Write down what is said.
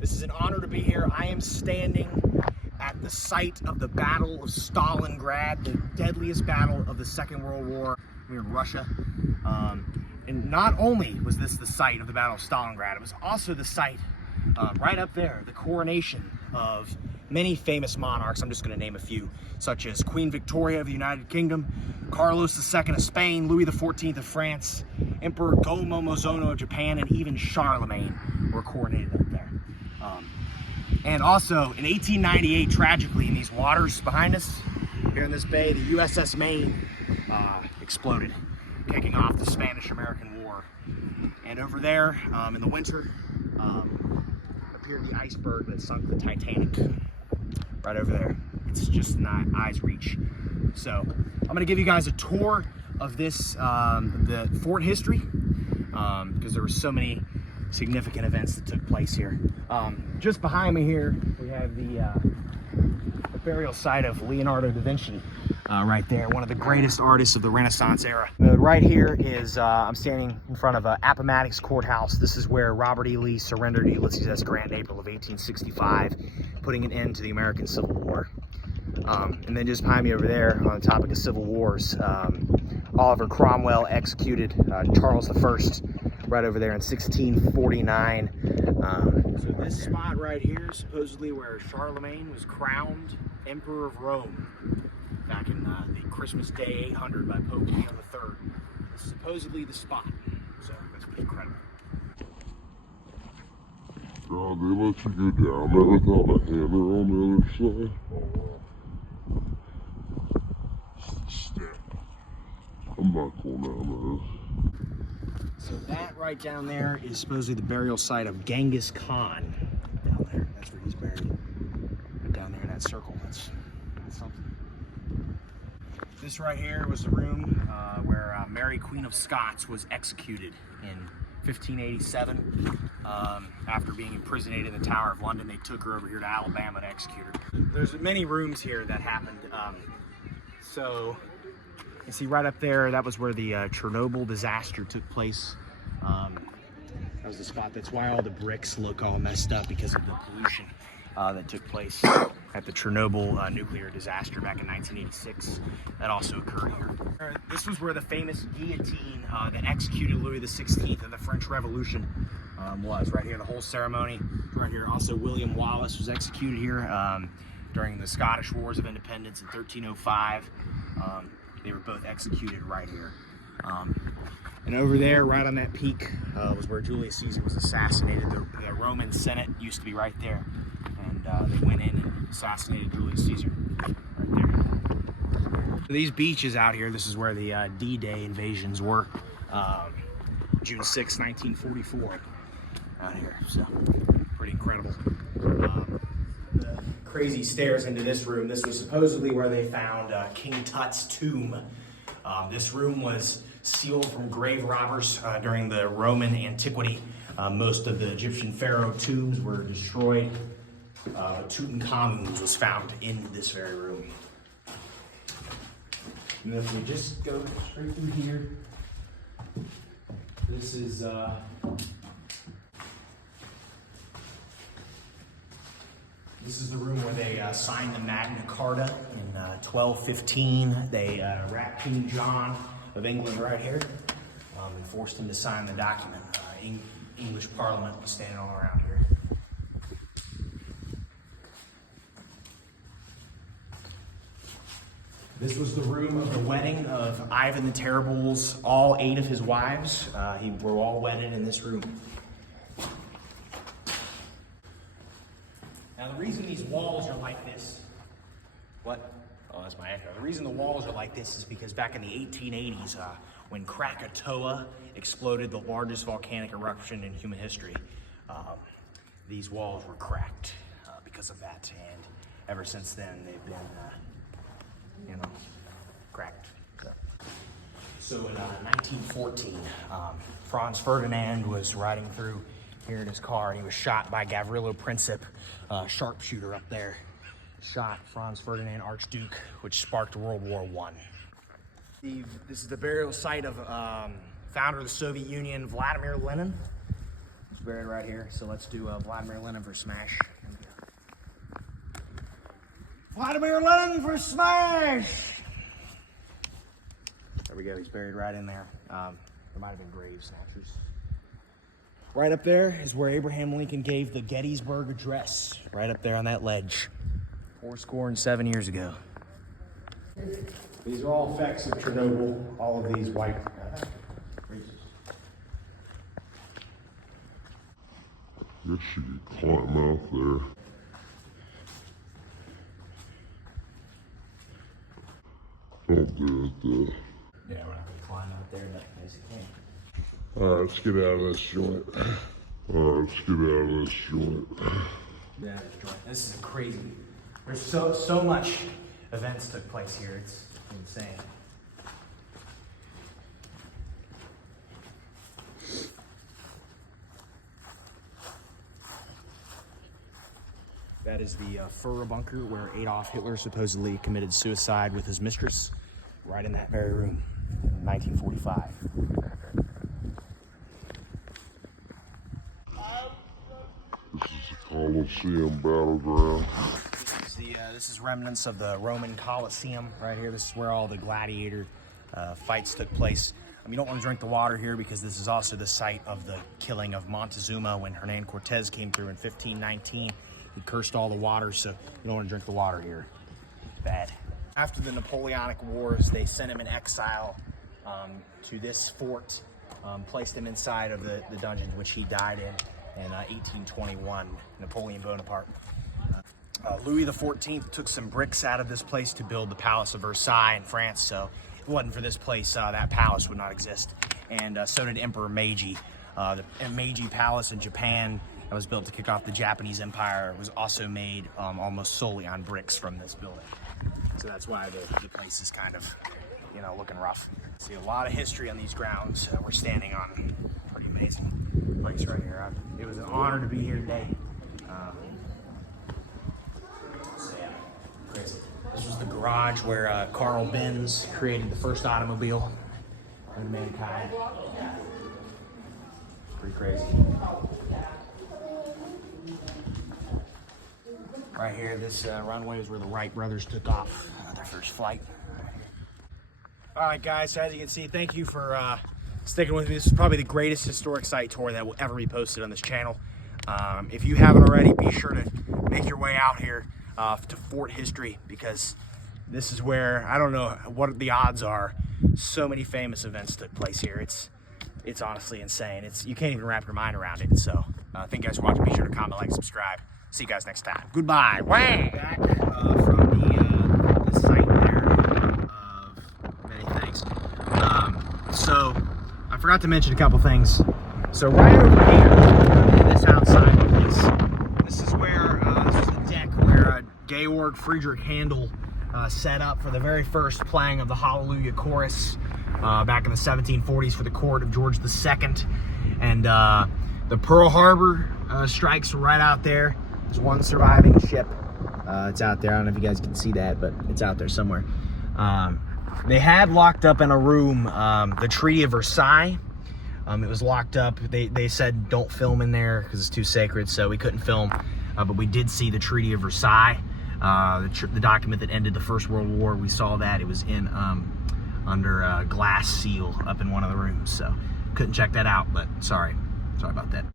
This is an honor to be here. I am standing at the site of the Battle of Stalingrad, the deadliest battle of the Second World War. We're in Russia. And not only was this the site of the Battle of Stalingrad, it was also the site right up there, the coronation of many famous monarchs. I'm just going to name a few, such as Queen Victoria of the United Kingdom, Carlos II of Spain, Louis XIV of France, Emperor Go-Momozono of Japan, and even Charlemagne were coronated up there. And also, in 1898, tragically, in these waters behind us, here in this bay, the USS Maine exploded, kicking off the Spanish-American War. And over there, in the winter, appeared the iceberg that sunk the Titanic. Right over there. It's just not eyes reach. So, I'm going to give you guys a tour of this, the fort history, because there were so many significant events that took place here. Just behind me here, we have the burial site of Leonardo da Vinci, right there, one of the greatest artists of the Renaissance era. Right here is, I'm standing in front of Appomattox Courthouse. This is where Robert E. Lee surrendered to Ulysses S. Grant in April of 1865, putting an end to the American Civil War. And then just behind me over there, on the topic of civil wars, Oliver Cromwell executed Charles I right over there in 1649. So this spot right here is supposedly where Charlemagne was crowned Emperor of Rome back in the Christmas Day 800 by Pope Leo III. This is supposedly the spot, so that's pretty incredible. God, they let you go down there without a hammer on the other side? Step. I'm not going down there. So that right down there is supposedly the burial site of Genghis Khan. Down there, that's where he's buried. Right down there in that circle, that's something. This right here was the room where Mary Queen of Scots was executed in 1587. After being imprisoned in the Tower of London, they took her over here to Alabama to execute her. There's many rooms here that happened. So you see right up there, that was where the Chernobyl disaster took place. That was the spot. That's why all the bricks look all messed up, because of the pollution that took place at the Chernobyl nuclear disaster back in 1986. That also occurred here. This was where the famous guillotine that executed Louis XVI in the French Revolution was. Right here, the whole ceremony. Right here, also William Wallace was executed here during the Scottish Wars of Independence in 1305. They were both executed right here. And over there, right on that peak, was where Julius Caesar was assassinated. The Roman Senate used to be right there. And they went in and assassinated Julius Caesar right there. So these beaches out here, this is where the D-Day invasions were. June 6, 1944 out here. So, pretty incredible. The crazy stairs into this room. This was supposedly where they found King Tut's tomb. This room was sealed from grave robbers during the Roman antiquity. Most of the Egyptian pharaoh tombs were destroyed. Tutankhamun was found in this very room. And if we just go straight through here, this is the room where they signed the Magna Carta in 1215. They wrapped King John of England right here and forced him to sign the document. English Parliament was standing all around here. This was the room of the wedding of Ivan the Terrible's all 8 of his wives. Were all wedded in this room. Now the reason these walls are like this, what? Oh, that's my echo. The reason the walls are like this is because back in the 1880s, when Krakatoa exploded, the largest volcanic eruption in human history, these walls were cracked because of that. And ever since then, they've been cracked. So in 1914, Franz Ferdinand was riding through here in his car, and he was shot by Gavrilo Princip, sharpshooter up there. Shot Franz Ferdinand, Archduke, which sparked World War I. This is the burial site of founder of the Soviet Union, Vladimir Lenin. He's buried right here. So let's do Vladimir Lenin for smash. Vladimir Lenin for smash! There we go, he's buried right in there. There might have been grave snatchers. Right up there is where Abraham Lincoln gave the Gettysburg Address. Right up there on that ledge. 407 years ago. These are all effects of Chernobyl, all of these white creases. Guess you could climb out there. Don't do it though. Yeah, we're not going to climb out there, but as you can. Alright, let's get out of this joint. Alright, let's get out of this joint. Yeah, this is crazy. There's so much events took place here. It's insane. That is the Fuhrer bunker where Adolf Hitler supposedly committed suicide with his mistress, right in that very room, in 1945. This is the Colosseum battleground. This is remnants of the Roman Colosseum right here. This is where all the gladiator fights took place. You don't want to drink the water here because this is also the site of the killing of Montezuma when Hernan Cortez came through in 1519. He cursed all the water, so you don't want to drink the water here. Bad. After the Napoleonic Wars, they sent him in exile to this fort, placed him inside of the dungeon, which he died in 1821, Napoleon Bonaparte. Louis XIV took some bricks out of this place to build the Palace of Versailles in France, so if it wasn't for this place, that palace would not exist. And so did Emperor Meiji. The Meiji Palace in Japan that was built to kick off the Japanese Empire was also made almost solely on bricks from this building. So that's why the place is kind of, looking rough. See a lot of history on these grounds we're standing on. Pretty amazing place right here. It was an honor to be here today. So yeah, crazy. This was the garage where Carl Benz created the first automobile in mankind. Pretty crazy. Right here, this runway is where the Wright brothers took off their first flight. All right, guys, so as you can see, thank you for sticking with me. This is probably the greatest historic site tour that will ever be posted on this channel. If you haven't already, be sure to make your way out here to Fort History, because this is where, I don't know what the odds are, so many famous events took place here. It's honestly insane. You can't even wrap your mind around it. So thank you guys for watching. Be sure to comment, like, subscribe. See you guys next time. Goodbye. Wang! Back from the site there of many things. So I forgot to mention a couple things. So right over here, this outside place, this is where this is the deck where Georg Friedrich Handel set up for the very first playing of the Hallelujah Chorus back in the 1740s for the court of George II. And the Pearl Harbor strikes right out there. There's one surviving ship. It's out there. I don't know if you guys can see that, but it's out there somewhere. They had locked up in a room the Treaty of Versailles. It was locked up. They said don't film in there because it's too sacred, so we couldn't film. But we did see the Treaty of Versailles, the document that ended the First World War. We saw that. It was in under glass seal up in one of the rooms, so couldn't check that out, but sorry about that.